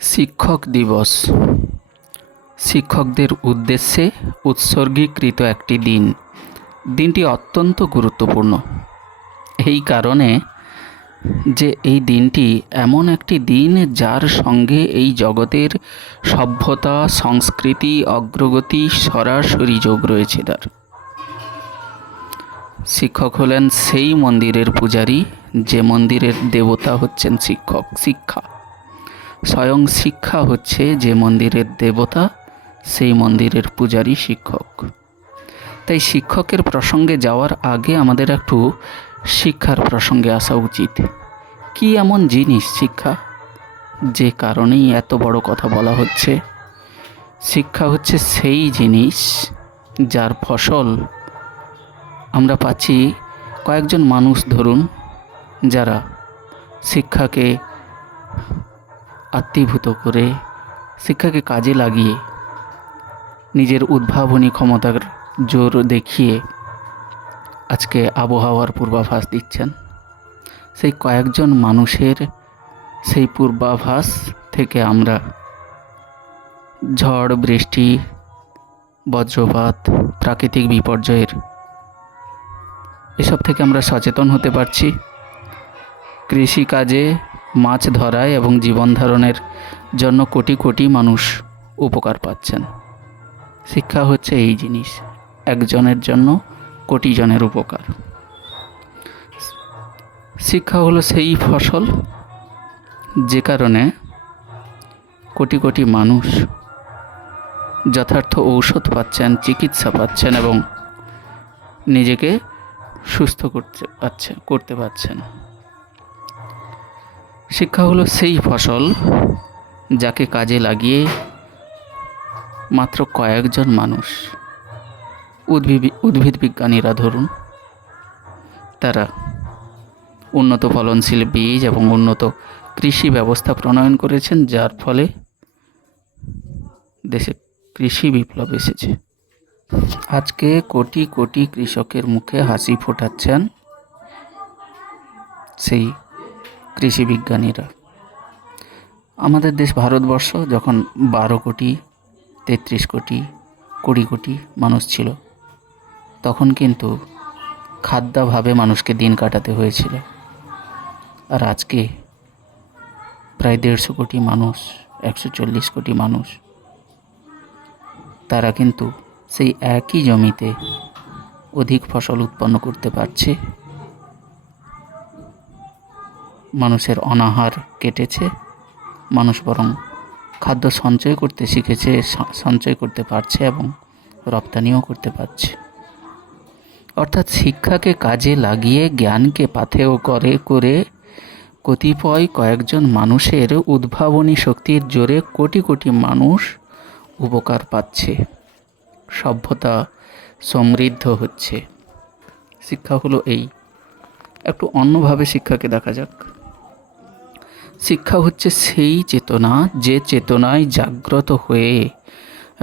শিক্ষক দিবস শিক্ষকদের উদ্দেশ্যে উৎসর্গীকৃত একটি দিন। দিনটি অত্যন্ত গুরুত্বপূর্ণ এই কারণে যে এই দিনটি এমন একটি দিন যার সঙ্গে এই জগতের সভ্যতা, সংস্কৃতি, অগ্রগতি সরাসরি যোগ রয়েছে। তার শিক্ষক হলেন সেই মন্দিরের পূজারী যে মন্দিরের দেবতা হচ্ছেন শিক্ষা। স্বয়ং শিক্ষা হচ্ছে যে মন্দিরের দেবতা, সেই মন্দিরের পূজারী শিক্ষক। তাই শিক্ষকের প্রসঙ্গে যাওয়ার আগে আমাদের একটু শিক্ষার প্রসঙ্গে আসা উচিত। কি এমন জিনিস শিক্ষা, যে কারণেই এত বড় কথা বলা হচ্ছে? শিক্ষা হচ্ছে সেই জিনিস যার ফসল আমরা পাচ্ছি কয়েকজন মানুষ, ধরুন, যারা শিক্ষাকে আত্মীভূত করে, শিক্ষাকে কাজে লাগিয়ে, নিজের উদ্ভাবনী ক্ষমতার জোর দেখিয়ে আজকে আবহাওয়ার পূর্বাভাস দিচ্ছেন। সেই কয়েকজন মানুষের সেই পূর্বাভাস থেকে আমরা ঝড়, বৃষ্টি, বজ্রপাত, প্রাকৃতিক বিপর্যয়ের এসব থেকে আমরা সচেতন হতে পারছি। কৃষিকাজে, মাছ ধরায় এবং জীবন ধারণের জন্য কোটি কোটি মানুষ উপকার পাচ্ছেন। শিক্ষা হচ্ছে এই জিনিস, একজনের জন্য কোটি জনের উপকার। শিক্ষা হলো সেই ফসল যে কারণে কোটি কোটি মানুষ যথার্থ ঔষধ পাচ্ছেন, চিকিৎসা পাচ্ছেন এবং নিজেকে সুস্থ করতে পারছেন। শিক্ষা হলো সেই ফসল যাকে কাজে লাগিয়ে মাত্র কয়েকজন মানুষ, উদ্ভিদ বিজ্ঞানীরা ধরুন, তারা উন্নত ফলনশীল বীজ এবং উন্নত কৃষি ব্যবস্থা প্রণয়ন করেছেন, যার ফলে দেশে কৃষি বিপ্লব এসেছে। আজকে কোটি কোটি কৃষকের মুখে হাসি ফোটাচ্ছেন সেই কৃষি বিজ্ঞানীরা। আমাদের দেশ ভারতবর্ষ যখন 12 কোটি, 33 কোটি, 20 কোটি মানুষ ছিল, তখন কিন্তু খাদ্যাভাবে মানুষকে দিন কাটাতে হয়েছিল। আর আজকে প্রায় 150 কোটি মানুষ, 140 কোটি মানুষ, তারা কিন্তু সেই একই জমিতে অধিক ফসল উৎপন্ন করতে পারছে। মানুষের অনাহার কেটেছে, মানুষ বরং খাদ্য সঞ্চয় করতে শিখেছে, সঞ্চয় করতে পারছে এবং রপ্তানিও করতে পারছে। অর্থাৎ শিক্ষাকে কাজে লাগিয়ে, জ্ঞানকে পাথেয় করে কতিপয় কয়েকজন মানুষের উদ্ভাবনী শক্তির জোরে কোটি কোটি মানুষ উপকার পাচ্ছে, সভ্যতা সমৃদ্ধ হচ্ছে। শিক্ষা হলো এই। একটু অন্যভাবে শিক্ষাকে দেখা যাক। শিক্ষা হচ্ছে সেই চেতনা, যে চেতনায় জাগ্রত হয়ে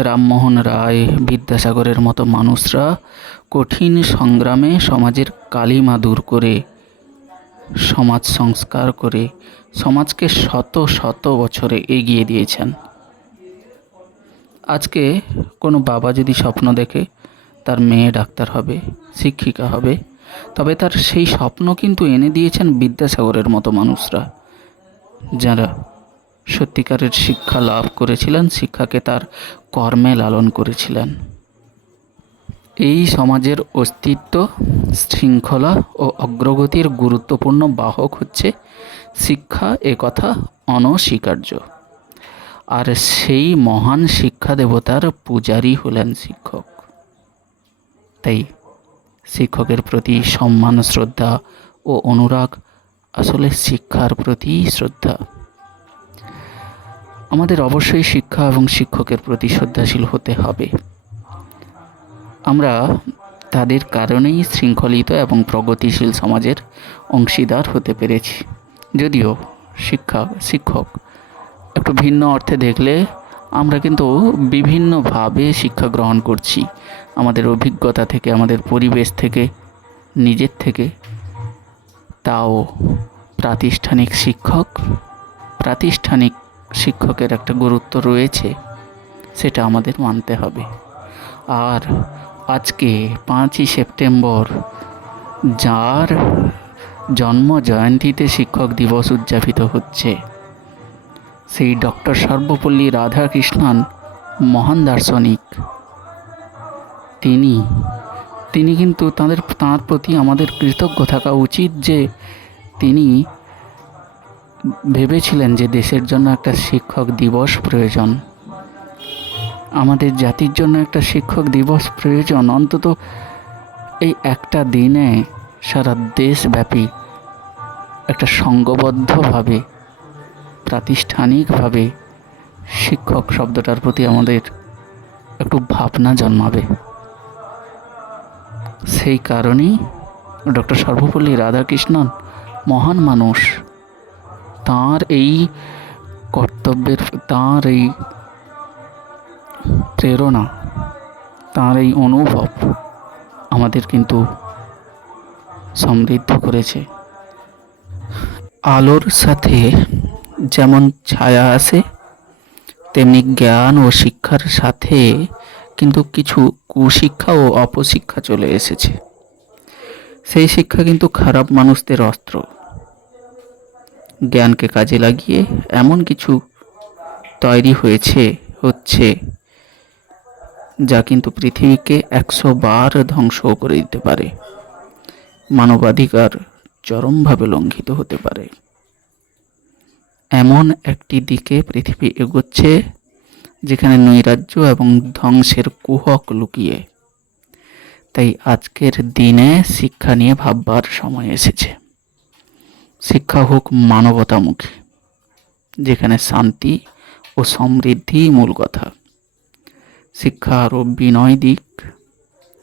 রামমোহন রায়, বিদ্যাসাগরের মতো মানুষরা কঠিন সংগ্রামে সমাজের কালিমা দূর করে, সমাজ সংস্কার করে সমাজকে শত শত বছরে এগিয়ে দিয়েছেন। আজকে কোনো বাবা যদি স্বপ্ন দেখে তার মেয়ে ডাক্তার হবে, শিক্ষিকা হবে, তবে তার সেই স্বপ্ন কিন্তু এনে দিয়েছেন বিদ্যাসাগরের মতো মানুষরা, যারা সত্যিকারের শিক্ষা লাভ করেছিলেন, শিক্ষাকে তার কর্মে লালন করেছিলেন। এই সমাজের অস্তিত্ব, শৃঙ্খলা ও অগ্রগতির গুরুত্বপূর্ণ বাহক হচ্ছে শিক্ষা, কথা অনস্বীকার্য। আর সেই মহান শিক্ষা দেবতার পূজারী হলেন শিক্ষক। তাই শিক্ষকের প্রতি সম্মান, শ্রদ্ধা ও অনুরাগ আসলে শিক্ষার প্রতি শ্রদ্ধা। আমাদের অবশ্যই শিক্ষা এবং শিক্ষকের প্রতি শ্রদ্ধাশীল হতে হবে। আমরা তাদের কারণেই শৃঙ্খলিত এবং প্রগতিশীল সমাজের অংশীদার হতে পেরেছি। যদিও শিক্ষক একটু ভিন্ন অর্থে দেখলে আমরা কিন্তু বিভিন্নভাবে শিক্ষা গ্রহণ করছি, আমাদের অভিজ্ঞতা থেকে, আমাদের পরিবেশ থেকে, নিজের থেকে। তাও প্রাতিষ্ঠানিক শিক্ষক, প্রাতিষ্ঠানিক শিক্ষকের একটা গুরুত্ব রয়েছে, সেটা আমাদের মানতে হবে। আর আজকে 5ই সেপ্টেম্বর, যার জন্ম জয়ন্তীতে শিক্ষক দিবস উদযাপিত হচ্ছে, সেই ডক্টর সর্বপল্লী রাধাকৃষ্ণন, মহান দার্শনিক, তিনি কিন্তু তাঁর প্রতি আমাদের কৃতজ্ঞ থাকা উচিত যে তিনি ভেবেছিলেন যে দেশের জন্য একটা শিক্ষক দিবস প্রয়োজন, আমাদের জাতির জন্য একটা শিক্ষক দিবস প্রয়োজন। অন্তত এই একটা দিনে সারা দেশব্যাপী একটা সংঘবদ্ধভাবে, প্রাতিষ্ঠানিকভাবে শিক্ষক শব্দটার প্রতি আমাদের একটু ভাবনা জন্মাবে। সেই কারণেই ডক্টর সর্বপল্লী রাধাকৃষ্ণন, মহান মানুষ, তাঁর এই কর্তব্যের, তাঁর এই প্রেরণা, তাঁর এই অনুভব আমাদের কিন্তু সমৃদ্ধ করেছে। আলোর সাথে যেমন ছায়া আসে, তেমনি জ্ঞান ও শিক্ষার সাথে কিন্তু কিছু কুশিক্ষা ও অপশিক্ষা চলে এসেছে। সেই শিক্ষা কিন্তু খারাপ মানুষদের অস্ত্র। জ্ঞানকে কাজে লাগিয়ে এমন কিছু তৈরি হচ্ছে যা কিন্তু পৃথিবীকে 100 বার ধ্বংস করে দিতে পারে, মানবাধিকার চরমভাবে লঙ্ঘিত হতে পারে। এমন একটি দিকে পৃথিবী এগোচ্ছে যেখানে নৈরাজ্য এবং ধ্বংসের কুহক লুকিয়ে। তাই আজকের দিনে শিক্ষা নিয়ে ভাববার সময় এসেছে। শিক্ষা হোক মানবতামুখী, যেখানে শান্তি ও সমৃদ্ধি মূল কথা। শিক্ষা আরও বিনয় দিক,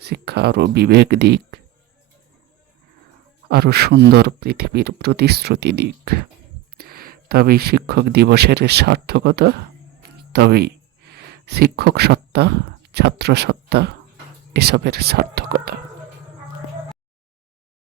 শিক্ষা আরও বিবেক দিক, আরও সুন্দর পৃথিবীর প্রতিশ্রুতি দিক। তবেই শিক্ষক দিবসের সার্থকতা, তবেই শিক্ষক সত্তা, ছাত্র সত্তা, এসবের সার্থকতা।